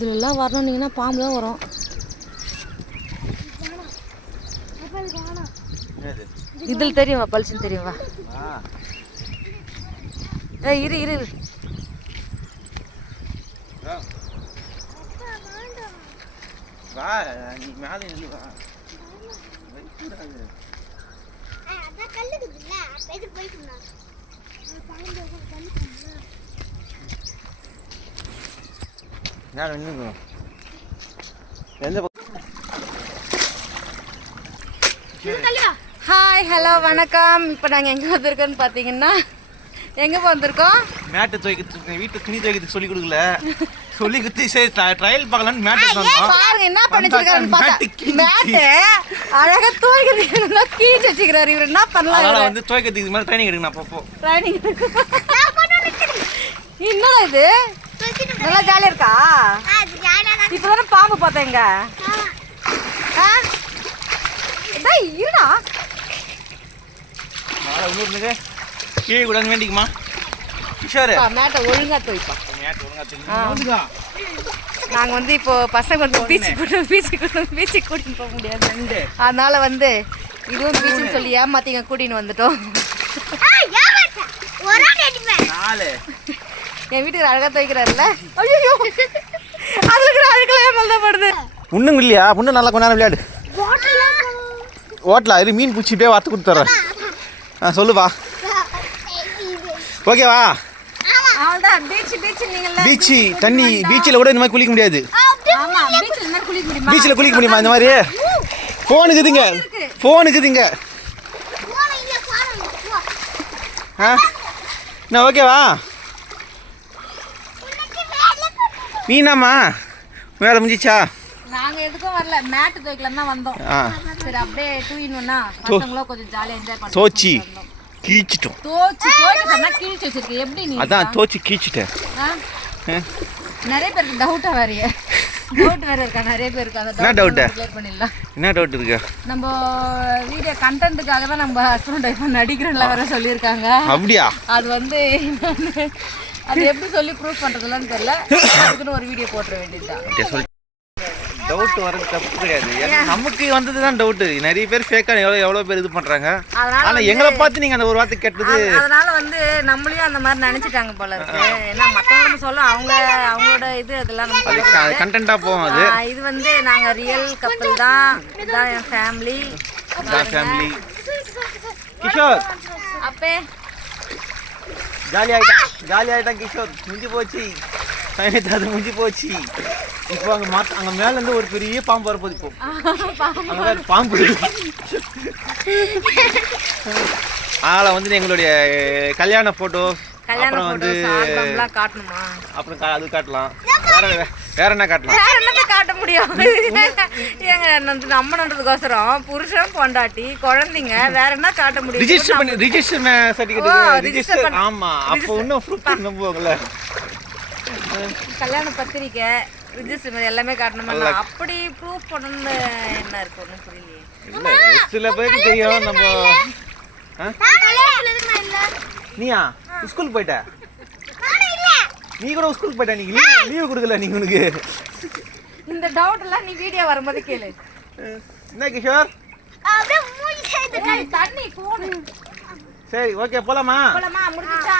இதுலலாம் வரணுன்னீங்கன்னா பாம்பு தான் வரும். என்னது? இதில் தெரியுமா? பல்சன் தெரியுமா? ஏ இரு இரு இரு. வா. வா நீ மேலே நில்லு வா. வைக்கூடாது. மேலே நின்னுக்கோ. எந்த ஹாய் ஹலோ வணக்கம். இப்போ நாங்கள் எங்கே வந்திருக்கோன்னு பார்த்தீங்கன்னா எங்கே வந்திருக்கோம்? மேட்டு துவைக்கிறதுக்கு வீட்டு துணி துவைக்கிறதுக்கு சொல்லி கொடுக்கல. சொல்லி குத்தி சரி ட்ரையல் பார்க்கலான்னு மேட்டு பாருங்க என்ன பண்ணிச்சிருக்காருன்னு பார்த்தா மேட்டு அழகாக துவைக்கிறது கீழ்ச்சி வச்சுக்கிறாரு. இவர் என்ன பண்ணலாம் அதனால? வந்து துவைக்கிறதுக்கு மாதிரி ட்ரைனிங் எடுக்கணும் அப்பப்போ. ட்ரைனிங் என்னடா இது? நல்லா ஜாலியா இருக்கா? இப்பதானே பாம்பு பார்த்தேங்க. ஆ. டேய் இருடா. கீழே கூட வேண்டிக்குமா? கிஷோர் பா, மேட்டை ஒழுங்கா துவைப்பா. மேட்டு ஒழுங்கா தெரியும் நாங்க வந்து இப்போ பசங்க வந்து பீச்சுக்கு கூட்டு பீச்சுக்கு கூட்டு பீச்சுக்கு கூட்டின்னு போக முடியாது. அதனால வந்து இதுவும் பீச்சுன்னு சொல்லி ஏமாத்திங்க கூட்டின்னு வந்துட்டோம். நாலு. என் வீட்டுக்கு அழகா துவைக்கிறாருல்ல? ஐயோ அதுல இருக்கிற அழுக்கெல்லாம் ஏன் மேல தான் படுது? ஒன்றும் இல்லையா? பொண்ணு நல்லா கொஞ்ச நேரம் விளையாடு. ஓட்டலாம் இது மீன் பிடிச்சி போய் வாத்து கொடுத்துட்றேன். ஆ சொல்லுப்பா ஓகேவா பீச்சு தண்ணி பீச்சில் கூட இந்த மாதிரி குளிக்க முடியாது. பீச்சில் குளிக்க முடியுமா? பீச்சில் குளிக்க முடியுமா இந்த மாதிரி? ஃபோன் இருக்குதுங்க ஃபோன் இருக்குதுங்க ஆ? என்ன ஓகேவா நீ என்னம்மா வேலை முடிஞ்சிச்சா? நாங்க எதுக்கும் வரல மேட் துவைக்கலாம் தான் வந்தோம். சரி அப்படியே ஒன்னா பசங்களும் கொஞ்சம் ஜாலியா என்ஜாய் பண்ணி தோச்சி. கீச்சிட்டோம் தோச்சி தோய்க்க சொன்னா கிழிச்சு வச்சிருக்கு எப்படி நீ அதான் தோச்சி கீச்சிட்டேன். நிறைய பேருக்கு டவுட்டா வேறிய. டவுட் வேற இருக்கா? நிறைய பேருக்கு அந்த என்ன doubt? கிளியர் பண்ணிடலாம். என்ன டவுட் இருக்கு? நம்ம வீடியோ கண்டென்ட்டுக்காக தான் நம்ம ஹஸ்பண்ட் ஒய்ஃப் நடிக்கிறோம்ல வேற சொல்லியிருக்காங்க. அப்படியா? அது வந்து அது எப்படி சொல்லி ப்ரூவ் பண்றதுலன்னு தெரியல. அதுக்குன்னு ஒரு வீடியோ போட்டுற வேண்டியதுதான். அப்படியா சொல் டவுட் வர்றது தப்பு கிடையாது. ஏன்னா நமக்கு வந்தது தான் டவுட்டு நிறைய பேர் ஃபேக்காக எவ்வளோ எவ்வளோ பேர் இது பண்ணுறாங்க ஆனால் எங்களை பார்த்து நீங்கள் அந்த ஒரு வார்த்தை கேட்டது அது- அதனால வந்து நம்மளையும் அந்த மாதிரி நினைச்சிட்டாங்க போல இருக்கு. ஏன்னா நம்ம சொல்ல அவங்க அவங்களோட இது அதெல்லாம் நம்ம. கண்டென்ட்டாக போகும் அது. இது வந்து நாங்க ரியல் கப்பல் தான். இதுதான் என் ஃபேமிலி ஃபேமிலி கிஷோர். அப்பே. ஜாலி ஆகிட்டான் ஜாலி ஆகிட்டான் கிஷோர் முடிஞ்சு போச்சு சமயத்தை அது முடிஞ்சு போச்சு இப்போ அங்கே மாத்த அங்கே மேலேருந்து ஒரு பெரிய பாம்பு வரப்போகுது இப்போ அங்கே பாம்பு அதனால் வந்து எங்களுடைய கல்யாண ஃபோட்டோ அப்புறம் வந்து அப்புறம் அது காட்டலாம் வேற வேற என்ன காட்டலாம் வேற என்னத்த காட்ட முடியும் ஏங்க வந்து நம்பணுன்றதுக்கோசரம் புருஷன் பொண்டாட்டி குழந்தைங்க வேற என்ன காட்ட முடியும் ரிஜிஸ்டர் பண்ணி ரிஜிஸ்டர் சர்டிஃபிகேட் ரிஜிஸ்டர் பண்ணி- ஆமா அப்போ இன்னும் ப்ரூஃப் நம்புவாங்கல்ல கல்யாண பத்திரிக்கை ரிஜிஸ்டர் எல்லாமே காட்டணுமா அப்படி ப்ரூஃப் பண்ணணும்னு என்ன இருக்கு ஒன்றும் புரியலையே இல்ல சில பேருக்கு தெரியும் நம்ம? நீயா ஸ்கூல் போயிட்ட? நீ கூட ஸ்கூல் போயிட்ட நீ லீவ் லீவ் கொடுக்கல நீ உனக்கு. இந்த டவுட் எல்லாம் நீ வீடியோ வரும்போது கேளு. என்ன கிஷோர்? தண்ணி போனு சரி ஓகே போலாமா? போலாமா? முடிஞ்சுச்சா?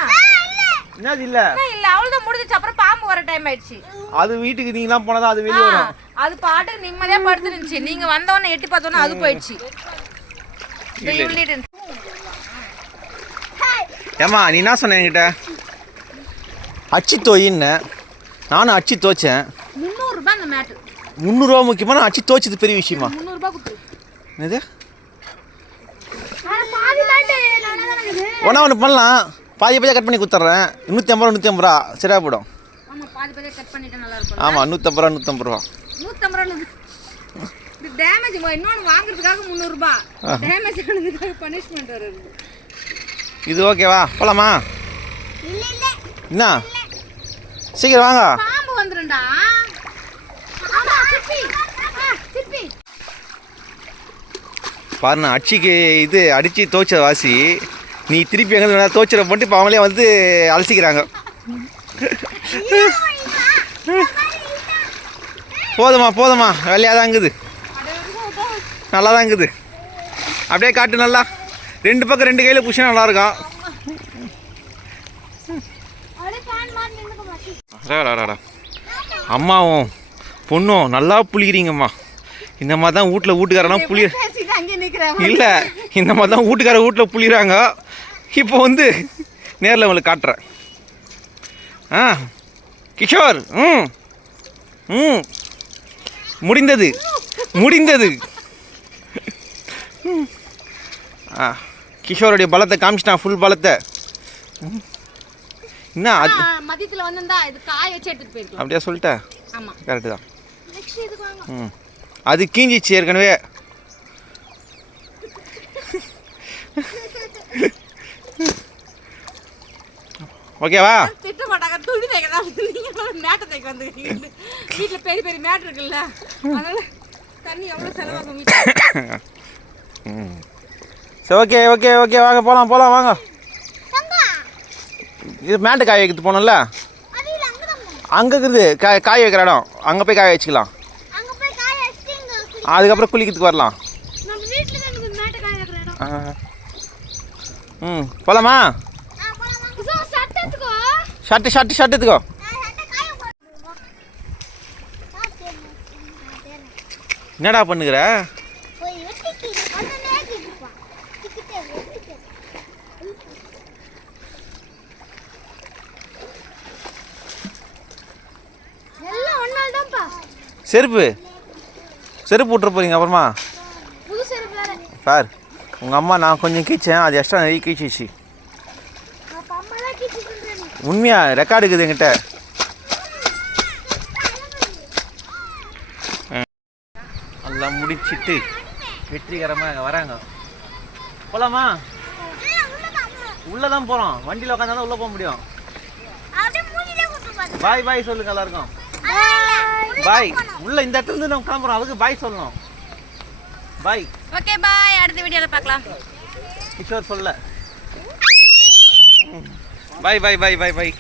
என்னது இல்ல? இல்ல அவ்வளவுதான் முடிஞ்சுச்சு. அப்புறம் பாம்பு வர டைம் ஆயிடுச்சு. அது வீட்டுக்கு நீங்களாம் போனதா அது வெளியே வரும். அது பாட்டுக்கு நிம்மதியா படுத்து இருந்துச்சு நீங்க வந்தவொடனே எட்டி பார்த்தோன்னே அது போயிடுச்சு. இந்த யூனிட் ஏம்மா நீ என்ன சொன்ன என்கிட்ட? அச்சு தோயின்னு. நானும் அச்சு தோச்சேன். முந்நூறு ரூபாய் அந்த மேட்டு. முந்நூறுரூவா முக்கியமா நான் அச்சு தோச்சது பெரிய விஷயமா? முந்நூறு ரூபாய் கொடுத்து என்னது? ஒன்றா ஒன்று பண்ணலாம். பாதி பாதியாக கட் பண்ணி கொடுத்துட்றேன் நூற்றி ஐம்பது ரூபா நூற்றி ஐம்பது ரூபா. சரியாக போயிடும். ஆமா பாதி பாதியா கட் பண்ணிட்டா நல்லா இருக்கும் ஆமாம் நூற்றம்பது ரூபா நூற்றம்பது ரூபா. நூத்தம்பது ரூபா டேமேஜ் இன்னொன்று வாங்குறதுக்காக முந்நூறு ரூபாய் டேமேஜ் ஆனதுக்காக பனிஷ்மெண்ட் வருது இது ஓகேவா போகலாமா என்ன? சீக்கிரம் வாங்க. பாருண்ணா அடிச்சிக்கு இது அடித்து தோச்ச வாசி. நீ திருப்பி எங்கே தோச்சிட போட்டு இப்போ அவங்களே வந்து அலசிக்கிறாங்க. போதுமா போதுமா வேலையாக தான் இருக்குது நல்லா தான் இருக்குது. அப்படியே காட்டு நல்லா. ரெண்டு பக்கம் ரெண்டு கையில் புஷ் நல்லா இருக்கும் அடாடாடாடா. அம்மாவும் பொண்ணும் நல்லா புளிக்கிறீங்கம்மா. இந்த மாதிரி தான் வீட்டில் வீட்டுக்காரெல்லாம் புளி இல்லை இந்த மாதிரி தான் வீட்டுக்கார வீட்டில் புளிகிறாங்க இப்போ வந்து நேரில் உங்களுக்கு காட்டுறேன். ஆ கிஷோர் ம் ம். முடிந்தது முடிந்தது. ஆ. கிஷோருடைய பலத்தை காமிச்சிட்டான் ஃபுல் பலத்தை. என்ன அது மதியத்தில் வந்திருந்தா இது காய வச்சு எடுத்துட்டு போயிருக்கலாம். அப்படியே சொல்லிட்டேன் ஆமா. கரெக்டு தான். ம். அது கீஞ்சிச்சு ஏற்கனவே. ஓகேவா திட்ட மாட்டாங்க. துணி தைக்க தான் நீங்க மேட்டை தைக்க வந்துருக்கீங்க. வீட்டில் பெரிய பெரிய மேட் இருக்குல்ல. அதனால தண்ணி எவ்வளோ செலவாகும் வீட்டில் ம். சரி ஓகே ஓகே ஓகே வாங்க போகலாம் போகலாம் வாங்க. இது மேட்டு காய வைக்கிறது போனோம்ல? அங்கே இருக்குது காய் காய வைக்கிற இடம். அங்கே போய் காய வச்சுக்கலாம். அதுக்கப்புறம் குளிக்கிறதுக்கு வரலாம். ம் போகலாமா ஷர்ட்டு ஷர்ட்டு ஷர்ட் எடுத்துக்கோ. என்னடா பண்ணுகிற? செருப்பு. செருப்பு விட்டுற போறீங்க அப்புறமா? சார் உங்கள் அம்மா நான் கொஞ்சம் கீச்சேன். அது எக்ஸ்ட்ரா நிறைய கீச்சிச்சு. உண்மையா? ரெக்கார்டு இருக்குது என்கிட்ட. எல்லாம் முடிச்சிட்டு வெற்றிகரமாக வராங்க. போலாமா? உள்ளே தான் போகிறோம் வண்டியில் உட்காந்தா தான் உள்ளே போக முடியும். பாய் பாய் சொல்லுங்க எல்லாருக்கும். பாய் உள்ள இந்த இடத்துல இருந்து நம்ம கிளம்புறோம். அதுக்கு பாய் சொல்லணும். பாய் ஓகே பாய் அடுத்த வீடியோவில் பார்க்கலாம். கிஷோர் சொல்ல. பாய் பாய் பாய் பாய் பாய்